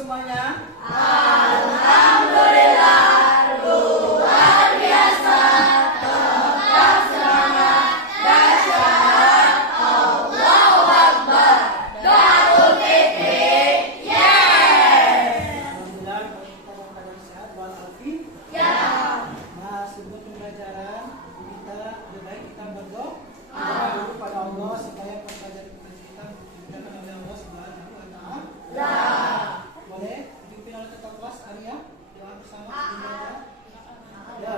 semuanya? Alhamdulillah, luar biasa. Tetap semangat, dahsyat. Allahu Akbar. Darul Fikri, yes. Alhamdulillah, kita dalam keadaan sehat walafiat. Ya. Nah, sebelum pembelajaran kita lebih baik kita berdoa dulu pada Allah supaya pembelajaran kita dimuliakan oleh Allah Subhanahu wa Ta'ala. Boleh dipimpin oleh ketua kelas Arya doa bersama sebelum belajar. Ya,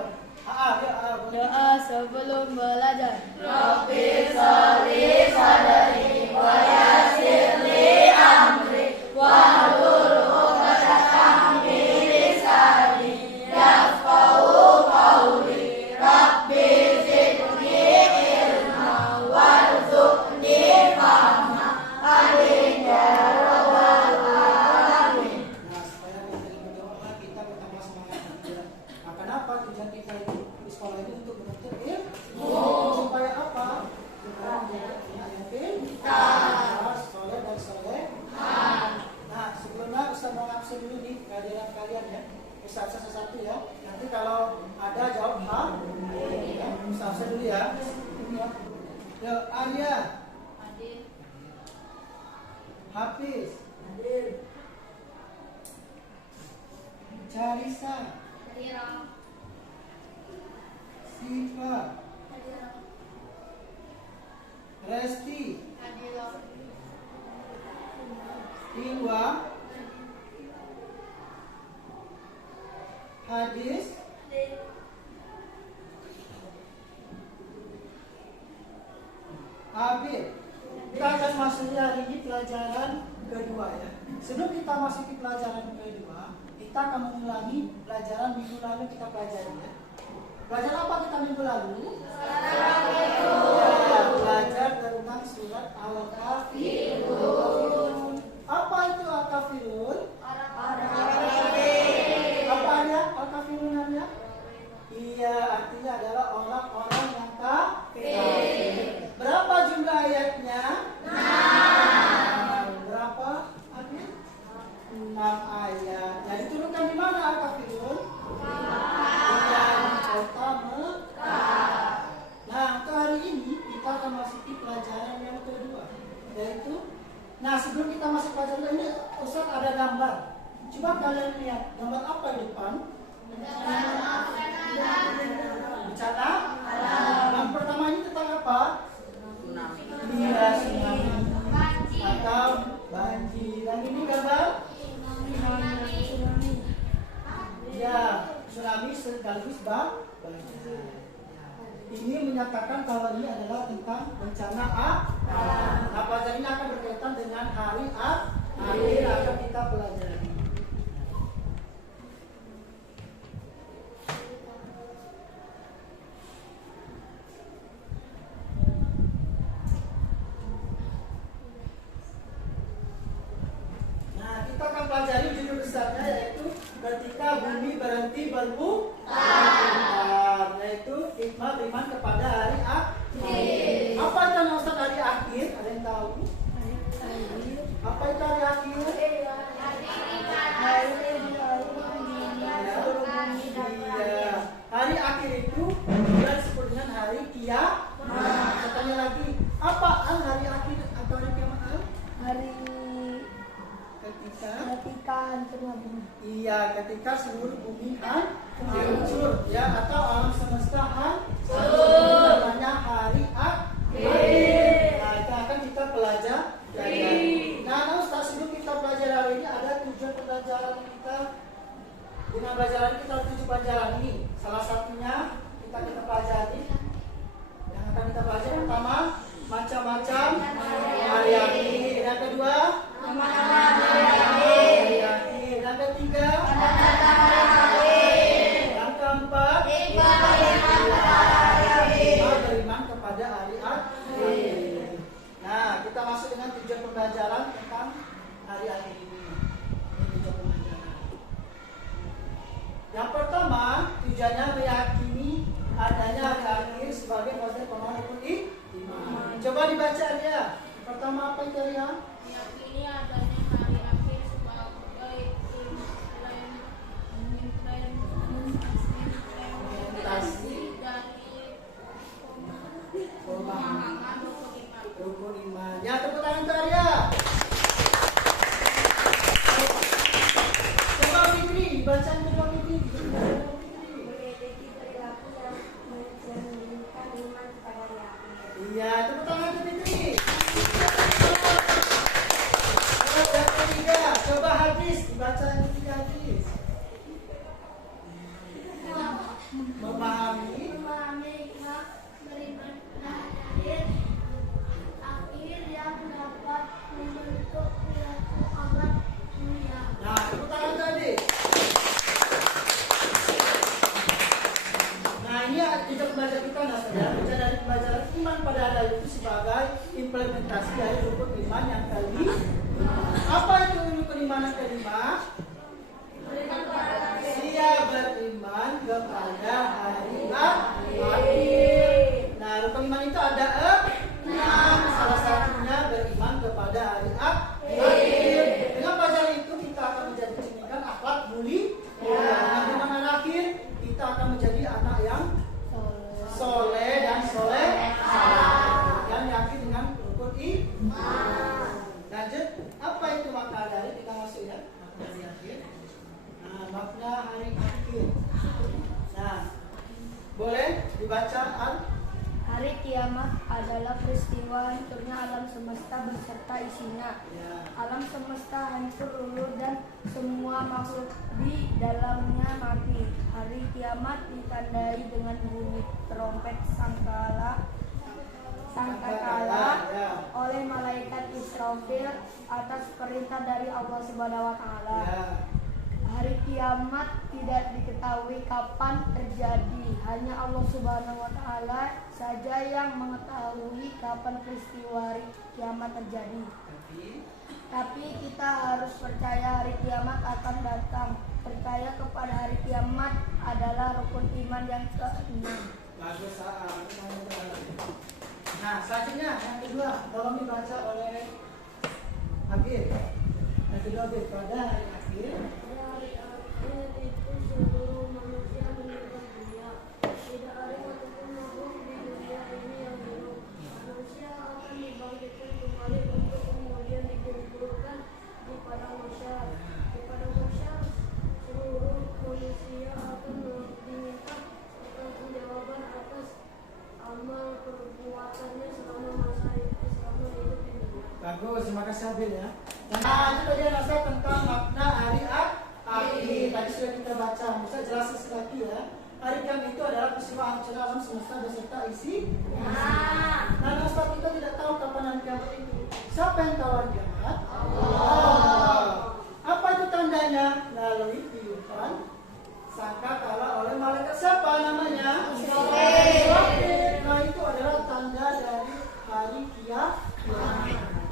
boleh. Doa sebelum belajar. Rabbi sholli sadri wa yassir li amri wahlul 'uqdatam min lisani yafqahu qawli. Rabbi zidni ilma warzuqni fahma. Amin ya rabbal alamin. Nah, supaya kita berdoa kita bertambah semangat juga. Nah, kenapa tujuan kita itu di sekolah ini untuk menuntut ilmu? Supaya apa? Supaya menjadi anak yang pintar, soleh dan soleh. Nah, sebelumnya Ustaz mau ngabsen dulu nih kehadiran kalian ya. Ustaz satu-satu ya. Nanti kalau ada jawab A, ya, Ustaz absen dulu ya. Ya, Arya, Hafiz, Carisa, Siva, Resti, Ilwa, Hadis, Abid. Kita akan masuk hari ini pelajaran kedua ya. Sebelum kita masuk ke pelajaran kedua, kita akan mengulangi pelajaran minggu lalu kita pelajari ya. Belajar apa kita minggu lalu? Ya, belajar tentang surat Al-Kafirun. Apa itu Al-Kafirun? Apa ya Al-Kafirun? Iya, artinya adalah orang-orang yang kafir. Berapa jumlah ayatnya? 6. Berapa? Artinya 6 ayat. Nah, diturunkan di mana Al-Kafirun? Iya, di kota Mekah. Nah, untuk hari ini kita akan masuki pelajaran yang kedua, yaitu. Nah, sebelum kita masuk pelajaran ini, Ustaz ada gambar. Coba kalian lihat gambar apa di depan? Bencana alam. Yang pertama ini tentang apa? Iya, tsunami atau banjir. Dan ini gambar? Ya, tsunami sekaligus banjir. Ini menyatakan kalau ini adalah tentang bencana alam. Nah, pelajaran ini akan berkaitan dengan hari akhir akan kita pelajari. Nah, kita akan pelajari judul besarnya yaitu ketika bumi berhenti berputar, yaitu hikmah beriman kepada hari akhir. Apa itu nama Ustaz hari akhir? Ada yang tahu? Apa itu hari akhir? Iya. Hari akhir itu juga disebut dengan hari kiamat. Saya tanya lagi, apaan hari akhir atau hari kiamat? Hari Ketika hancurnya bumi. iya, ketika seluruh bumi hancur ya, atau alam semesta hancur, namanya hari akhir. Nah, itu akan kita pelajari. Nah, Ustaz, sebelum kita pelajari hari ini ada tujuan pembelajaran kita. Dengan pelajaran kita ada 7 pelajaran ini. Salah satunya kita pelajari. Yang akan kita pelajari pertama macam-macam hari akhir. Yang kedua hari akhir. Yang ketiga yang keempat beriman kepada hari akhir. Nah, kita masuk dengan tujuan pembelajaran tentang hari akhir ini. Ini tujuan pembelajaran. Yang pertama, tujuan bacaan kedua Fitri. Memiliki perilaku yang mencerminkan iman pada hari akhir. Iya, tepuk tangan untuk Fitri. Yang ketiga, coba hadis, dibaca yang ketiga hadis. Memahami Hikmah beriman akhir yang dapat membentuk perilaku amat mulia. Nah, tepuk tangan tadi. Nah, ini tidak pembelajar kita, nah saudara. Baca dari pembelajaran iman pada hari itu sebagai implementasi dari rukun iman yang kelima. Apa itu rukun iman yang kelima? Dia beriman kepada hari akhir. Nah, rukun iman itu ada 6. Salah satunya beriman kepada hari akhir. Dengan pelajaran itu kita akan menjadi cerminan akhlak mulia. Dengan iman hari akhir kita akan menjadi anak yang soleh dan soleh dan yakin dengan rukun iman. Lanjut, apa itu makna dari kita masuk ya? Makna hari akhir. Nah, makna hari akhir. Nah, boleh dibaca Al? Hari kiamat adalah peristiwa hancurnya alam semesta beserta isinya. Ya. Alam semesta hancur luluh dan semua makhluk di dalamnya mati. Hari kiamat ditandai dengan bunyi trompet sangkakala Ya. oleh malaikat Israfil atas perintah dari Allah Subhanahu wa taala. Ya. Hari kiamat tidak diketahui kapan terjadi. Hanya Allah Subhanahu wa taala saja yang mengetahui kapan peristiwa hari kiamat terjadi. Tapi kita harus percaya hari kiamat akan datang. Percaya kepada hari kiamat adalah rukun iman yang ke-6. Bagus, nah, selanjutnya yang kedua, tolong dibaca oleh Agil. Yang kedua, Agil, pada hari akhir. Hari akhir itu seluruh manusia meninggal dunia. Tidak ada satupun makhluk di dunia ini yang hidup. Manusia akan dibangkitkan kembali untuk kemudian dikumpulkan di padang mahsyar. Di padang mahsyar, seluruh manusia akan diminta pertanggungjawaban atas amal perbuatannya selama hidup di dunia. Bagus, terima kasih Agil ya. Nah, itu tadi nasihat tentang makna hari akhir. Tadi sudah kita baca, bisa jelaskan sekali lagi ya. Hari kiamat itu adalah peristiwa hancur alam semesta beserta isi. Nah, Ustaz kita tidak tahu kapan hari kiamat itu. Siapa yang tahu hari kiamat? Allah. Apa itu tandanya? Melalui tiupan sangkakala oleh malaikat siapa namanya? Israfil. Nah, itu adalah tanda dari hari kiamat.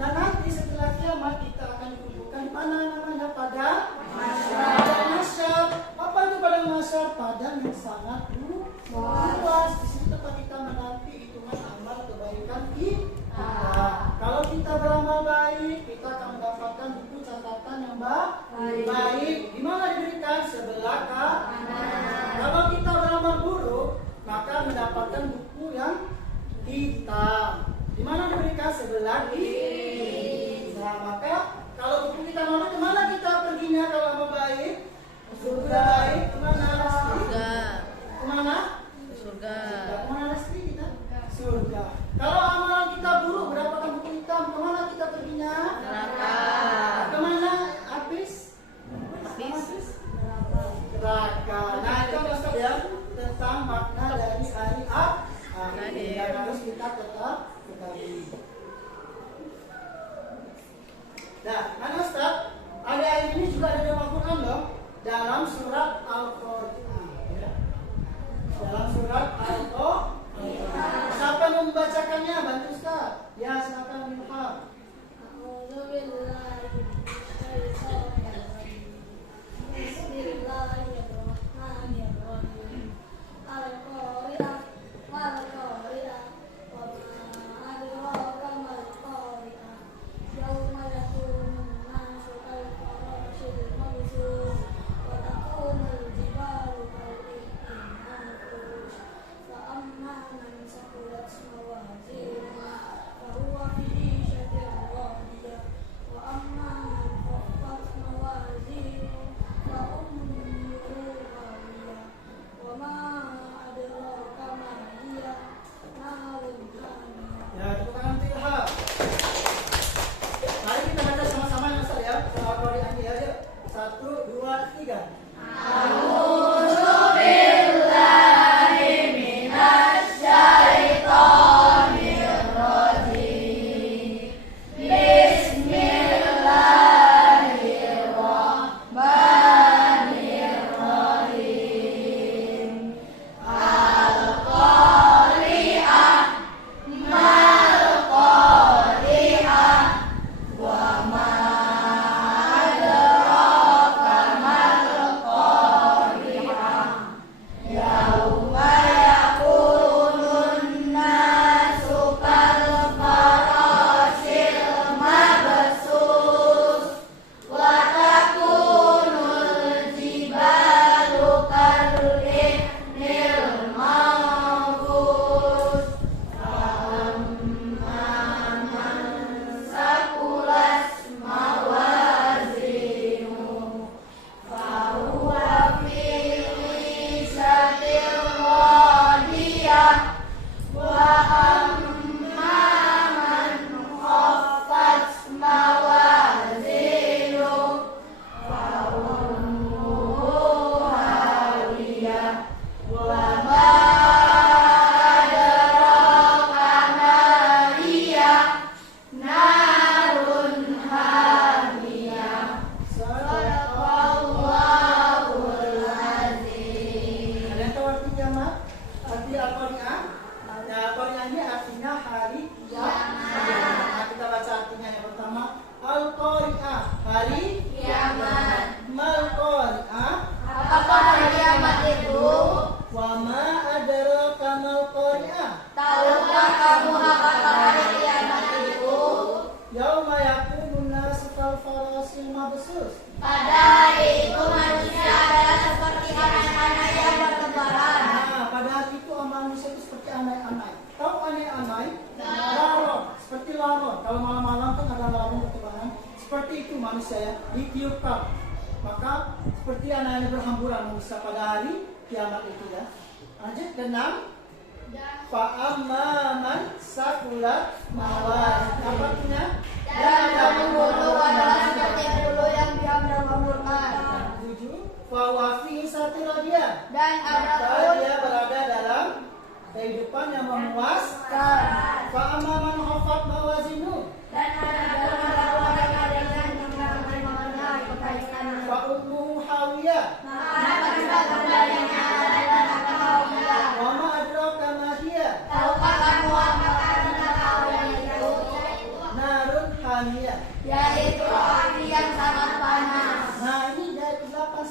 Dan nanti setelah kiamat kita akan dikumpulkan di mana namanya? Pada mahsyar. Apa itu padang mahsyar? Padang yang sangat luas. Di situ tempat kita menanti hitungan amal kebaikan kita. Kalau kita beramal baik, kita akan mendapatkan buku catatan yang baik. Di mana diberikan? Sebelah kanan. Kalau kita beramal buruk, maka mendapatkan buku yang hitam. Di mana diberikan? Sebelah kiri. Nah, maka kalau buku kita mana, kemana kita perginya kalau amal baik? Surga. Baik, kemana Rasti? Kemana? Surga. Kemana Rasti kita? Surga. Kalau amalan kita buruk, mendapatkan buku hitam, kemana kita perginya? Neraka. Kemana? Habis? Neraka. Nah, itu Ustaz ya tentang makna dari hari akhir yang harus kita tetap ketahui. Nah, mana Ustaz? Ada ayat ini juga ada dalam Al-Quran loh, dalam surat Al-Qur'an. Ya. Dalam surat Al-Qur'an. Siapa yang membacakannya? Bantu Ustaz. Ya, silakan Minham. Bismillahirrahmanirrahim. Al-Qari'ah wal-Qari'ah wa ma adraka mal-Qari'ah. Yauma yakunun nasu kal-farashil mabthus wa takunul jibalu 2, 3. Ditiupkan, maka seperti anak-anak berhamburan manusia pada hari kiamat itu ya. Lanjut ke 6. Fa'amman sakulat mawazin. Apa artinya? Dan adapun bulu adalah seperti bulu yang diam dan memurkan. 7. Fawafi satiradia. Dan adapun dia berada dalam kehidupan yang memuaskan. Fa'amman khafat mawazinu. Dan adapun orang-orang yang mengenai kebaikan. Fa'ummuhu hawiyah. Maka juga kembalinya adalah neraka hawiyah. Wa ma adraka ma hiya. Tahukah kamu apakah neraka hawiyah itu? Narun hamiyah. Yaitu api yang sangat panas. Nah, ini dari 8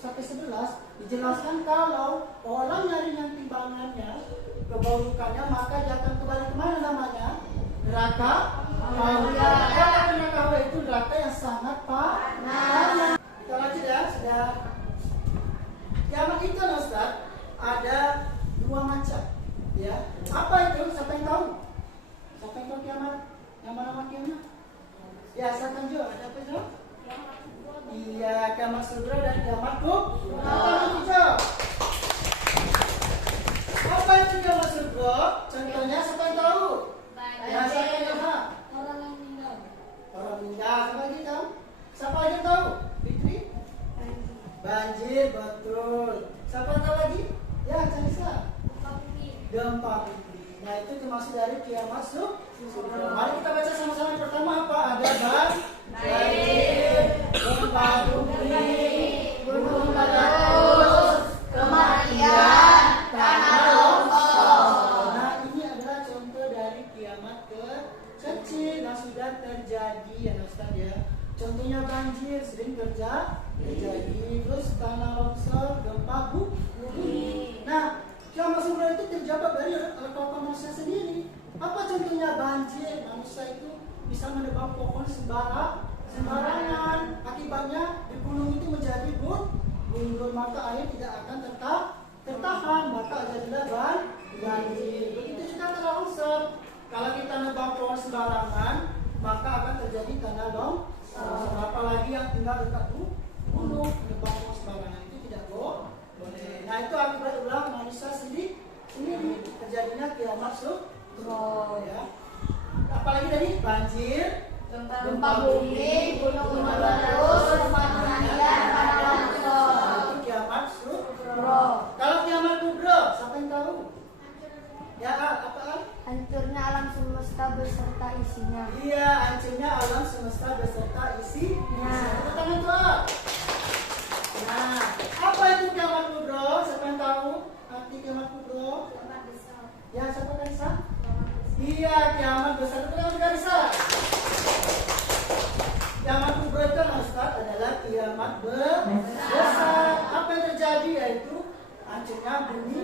sampai 11 dijelaskan kalau orang nyari yang timbangannya, keburukannya, maka dia akan kembali kemana namanya? Neraka hawiyah. Neraka hawiyah itu neraka yang sangat panas. Kita lanjut ya, sudah. Kiamat itu Ustaz, ada 2 macam. Ya, apa itu? Siapa yang tahu? Siapa yang tahu kiamat? Yang mana kiamat? Ya, saya tunjuk. Ada apa itu? Iya, kiamat surga dan kiamat kubur. Apa itu kiamat surga? Contohnya siapa yang tahu? Ya, siapa yang tahu? Orang yang meninggal. Orang meninggal. Siapa lagi tahu? Siapa lagi yang tahu? Fitri? Banjir, betul. Siapa yang tahu lagi? Ya, Canisa. Gempa bumi. Nah, itu termasuk dari kiamat surga. Mari kita baca sama-sama. Yang pertama apa? Ada banjir, gempa bumi, gunung meletus, kematian, tanah longsor. Nah, ini adalah contoh dari kiamat kecil yang sudah terjadi ya Ustaz ya. Contohnya banjir sering terjadi, terus tanah longsor, gempa bumi. Nah, kiamat surga itu terjawab dari kekuatan manusia sendiri. Apa contohnya banjir? Manusia itu bisa menebang pohon sembarangan. Akibatnya di gunung itu menjadi gundul, maka air tidak akan tertahan, maka jadilah banjir. Begitu juga tanah longsor. Kalau kita nebang pohon sembarangan, maka akan terjadi tanah longsor. Apalagi yang tinggal dekat gunung, nebang pohon sembarangan itu tidak boleh. Nah, itu akibat ulang manusia sendiri terjadinya kiamat surga ya. Apalagi tadi banjir, Gempa bumi, gunung meletus, kematian, tanah arti kiamat kubro? Kiamat besar. Ya, siapa Karisa? Kiamat besar. Iya, kiamat besar. Betul Karisa. Kiamat kubro itu Ustaz adalah kiamat besar. Apa yang terjadi yaitu hancurnya bumi,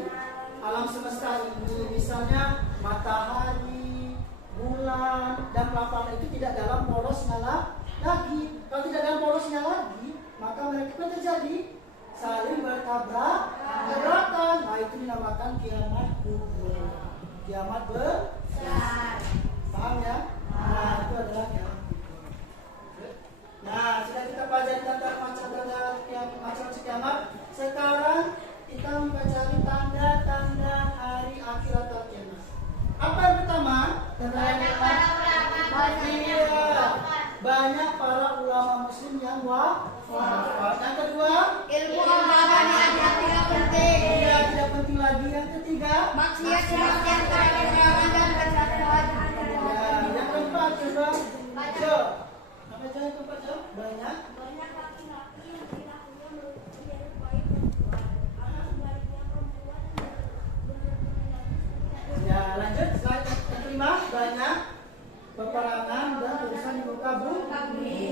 alam semesta ini. Misalnya matahari, bulan, dan lapangan itu tidak dalam poros nyala lagi. Kalau tidak dalam porosnya lagi, maka mereka terjadi saling bertabrakan. Nah, itu dinamakan kiamat kubro. Kiamat besar. Paham ya? Nah, itu adalah kiamat kubro. Nah, sudah kita pelajari tentang macam kiamat. Sekarang kita mempelajari tanda-tanda hari akhirat atau kiamat. Apa yang pertama? Banyak para ulama muslim yang wafat. Yang kedua, Ilmu agama yang tidak penting. iya, tidak penting lagi. Yang ketiga, Maksiat semakin terang dan kesatuan. ya, yang keempat coba. Jo. Apa Jo yang keempat Jo? Banyak. Banyak laki-laki yang perilakunya menyerupai perempuan. Atau sebaliknya perempuan yang berperilaku seperti Ya, lanjut. Slide yang kelima, banyak peperangan dan urusan di muka bumi.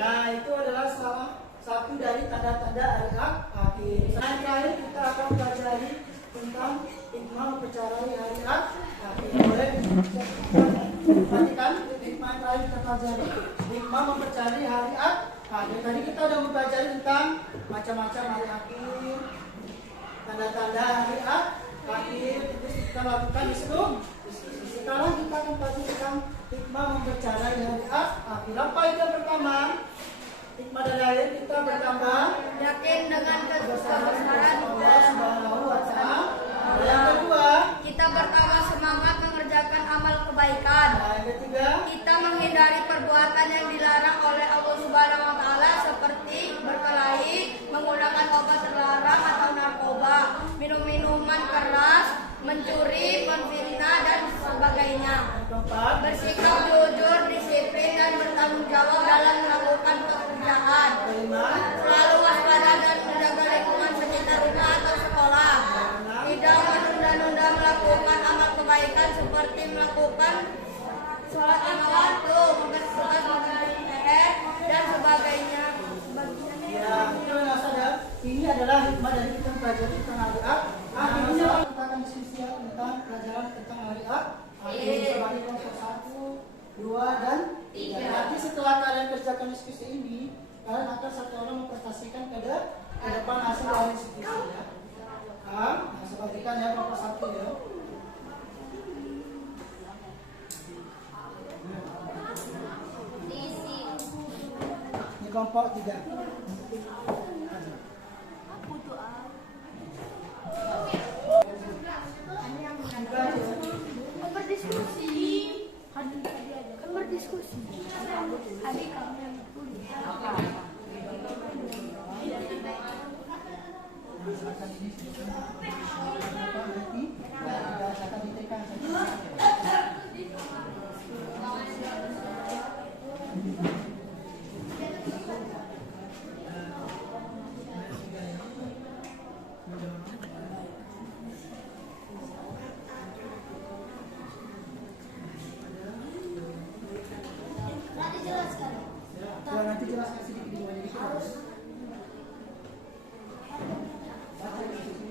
Nah, itu adalah salah satu dari tanda-tanda hari akhir. Yang terakhir kita akan pelajari tentang hikmah mempercayai hari akhir. Boleh perhatikan hikmah yang terakhir kita pelajari, hikmah mempercayai hari akhir. Tadi kita sudah mempelajari tentang macam-macam hari akhir, tanda-tanda hari akhir. Terus kita lakukan itu. Sekarang kita akan pelajari tentang hikmah mempercayai hari akhir. Apa itu yang pertama? Hikmah dari akhir kita bertambah Yakin dengan kebesaran Allah Subhanahu wa Ta'ala. Yang kedua, kita bertambah semangat mengerjakan amal kebaikan. nah, yang ketiga, Kita menghindari perbuatan yang dilarang oleh Allah Subhanahu wa Ta'ala seperti berkelahi, menggunakan obat terlarang atau narkoba, minum-minuman keras, mencuri, menfitnah dan sebagainya. yang keempat, Bersikap jujur, disiplin dan bertanggung jawab dalam melakukan pekerjaan. kelima, Selalu waspada dan menjaga lingkungan sekitar rumah atau sekolah. Tidak menunda-nunda melakukan amal kebaikan seperti melakukan sholat lima waktu, tugas PR dan sebagainya. ya itu yang sadar. Ini adalah hikmah dari kita mempelajari tentang hari akhirnya kita akan diskusi tentang pelajaran tentang hari akhir sebagai kelompok 1, 2, dan 3. Nanti setelah kalian kerjakan diskusi ini, kalian akan satu orang mempresentasikan ke depan hasil dari diskusi ya. Nah, sebagikan ya kelompok 1 ya. Ini kelompok 3. Berdiskusi. Adik kamu yang Silakan ini silakan ditekan. Ya, nanti jelaskan sedikit di bawah ini. Baca di sini.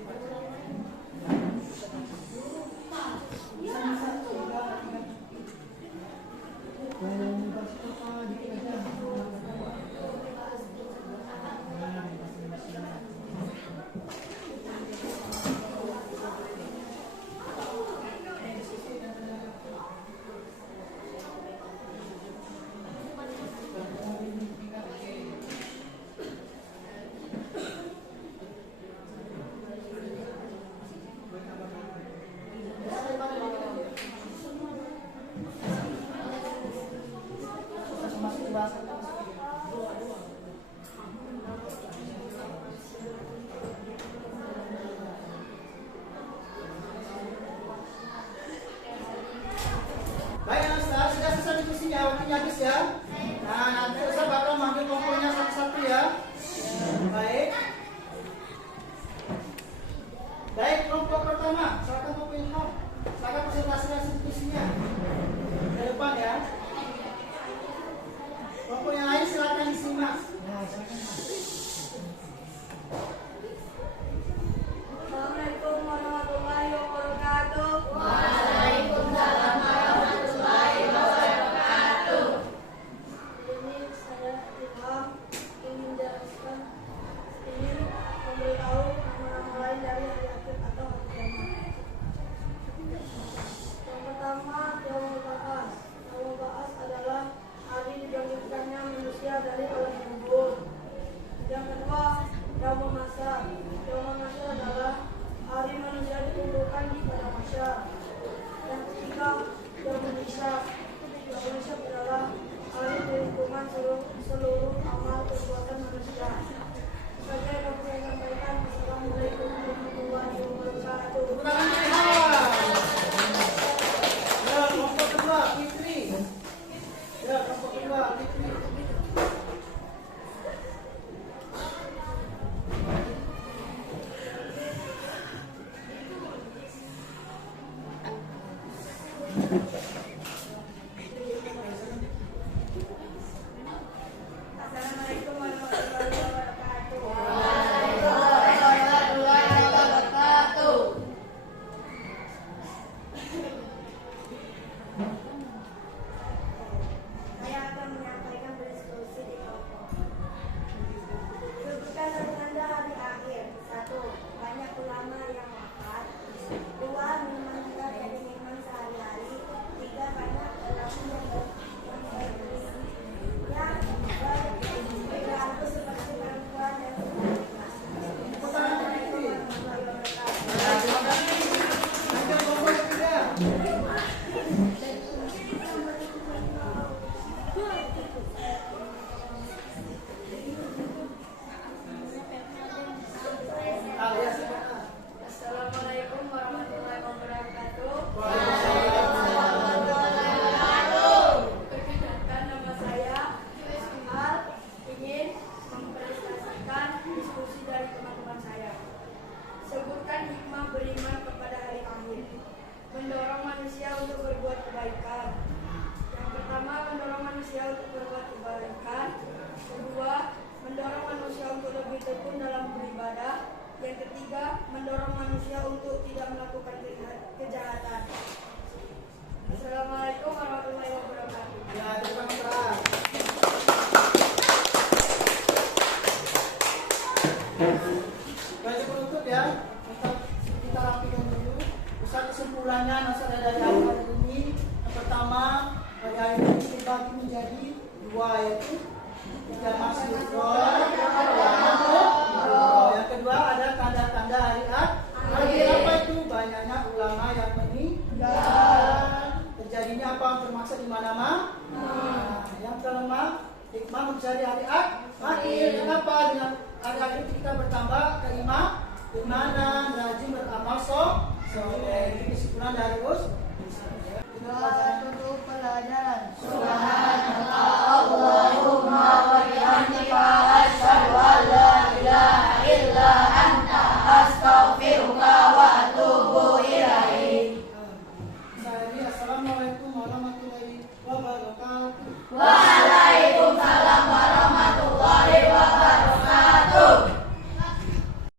manusia untuk tidak melakukan kejahatan. Assalamualaikum warahmatullahi wabarakatuh. Ya, terima kasih. Baik penutup ya, kita rapikan dulu. Pusat kesimpulannya masalah dari hari ini. Yang pertama, pada hari ini dibagi menjadi dua, yaitu tiga masuk Yang kedua ada tanda-tanda hari akhir. Apa itu? Banyaknya ulama yang meninggal. Terjadinya apa? Termaksa di mana-mana. Yang kelima, hikmah mencari hari akhir. Kenapa? Dengan hari-hari itu kita bertambah keimanan, rajin beramal soleh. Ini kesimpulan dari Gus. Tutup pelajaran.